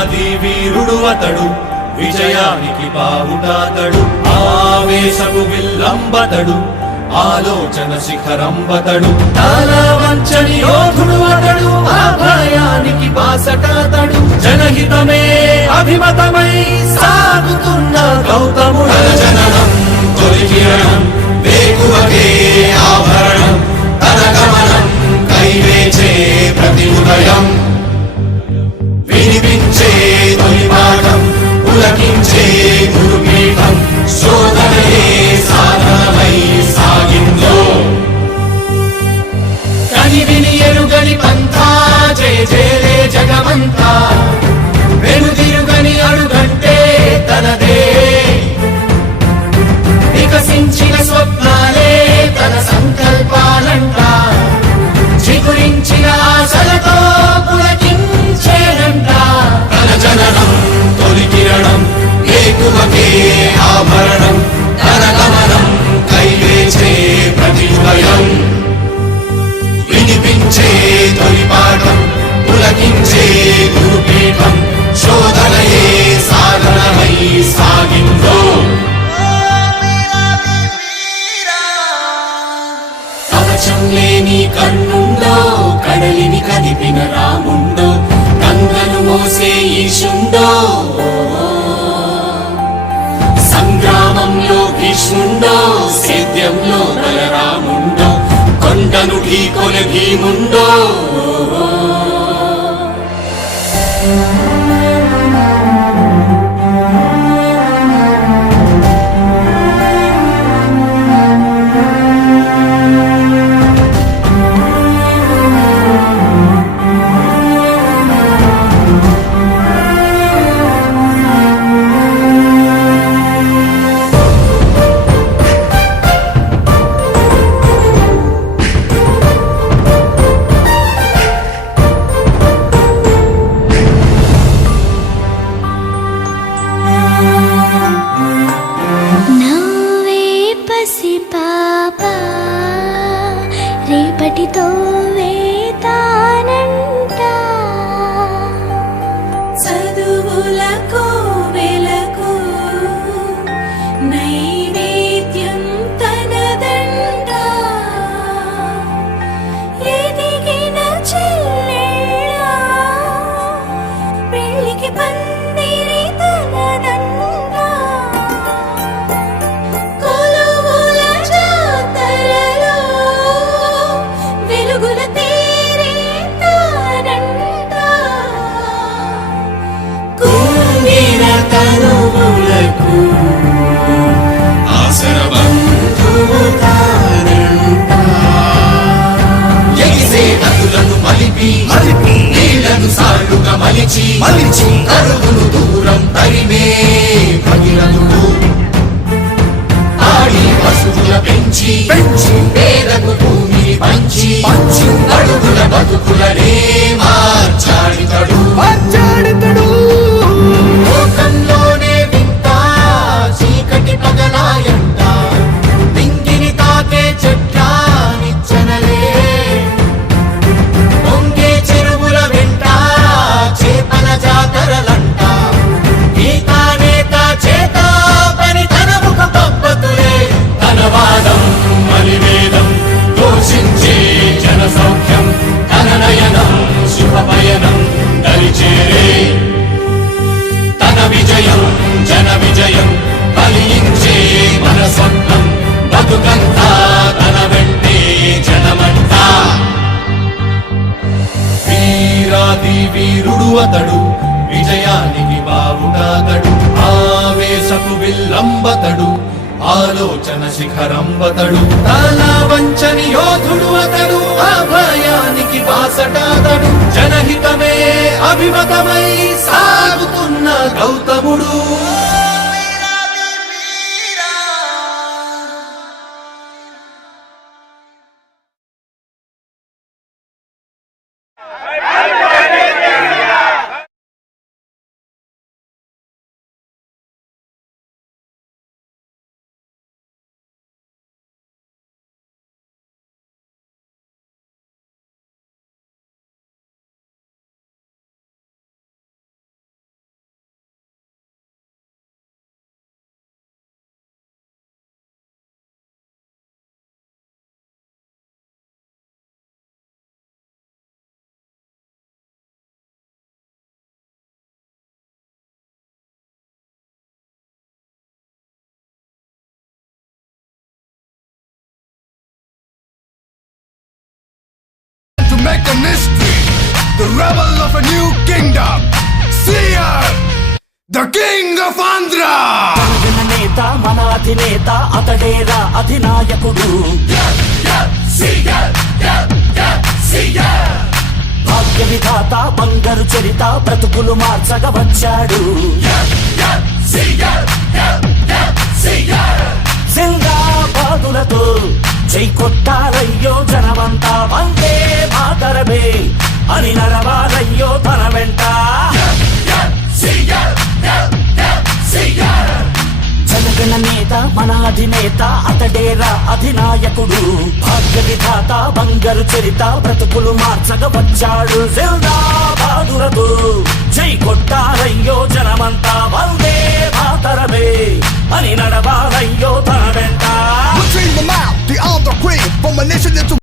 వీరాది వీరుడు అతడు విజయానికి బావుటాతడు ఆవేశపు విల్లంబతడు ఆలోచన శిఖరంబతడు. తల వంచని యోధుడు అతడు ఆ భయానికి బాసటాతడు. జనహితమే అభిమతమై సాగుతున్న గౌతముడు. జననం తొలి కిరణం వేకువకే నీ కన్నుండో కడలిని కదిపిన రాముండో గంగను మోసే ఈశుండో. సంగ్రామంలో భీష్ముండో సేద్యంలో బలరాముండో కొండను ఢీకొన భీముండో. నవ్వే తరిమే భగీరథుడు ఆడి పశువుల పెంచి పెంచి. పేదకు భూమిని పంచి పంచి. అడుగుల బతుకులనే మార్చాడితడు. అతడు విజయానికి బావుటాతడు ఆవేశపు విల్లంబతడు ఆలోచన శిఖరంబతడు. తాలా వంచని యోధుడు అతడు ఆ భయానికి బాసటాతడు జనహితమే అభిమతమై సాగుతున్న గౌతముడు. Make a mystery. The rebel of a new kingdom. Seer, the king of Andhra. నేత మన అధినేత అతడేరా అధినాయకుడు భాగ్య విధాత బంగారు చరిత బ్రతుకులు మార్చగా వచ్చాడు అని నడవాలయ్యో తన వెంట. జనగణ నేత మన అధినేత అతడేరా అధినాయకుడు. భాగ్య విధాత బంగారు చరిత బ్రతుకులు మార్చక వచ్చాడు బాదురదు జై కొట్టారయ్యో జనమంతా వందే మాతరమే అని నడవాలయ్యో తన వెంట.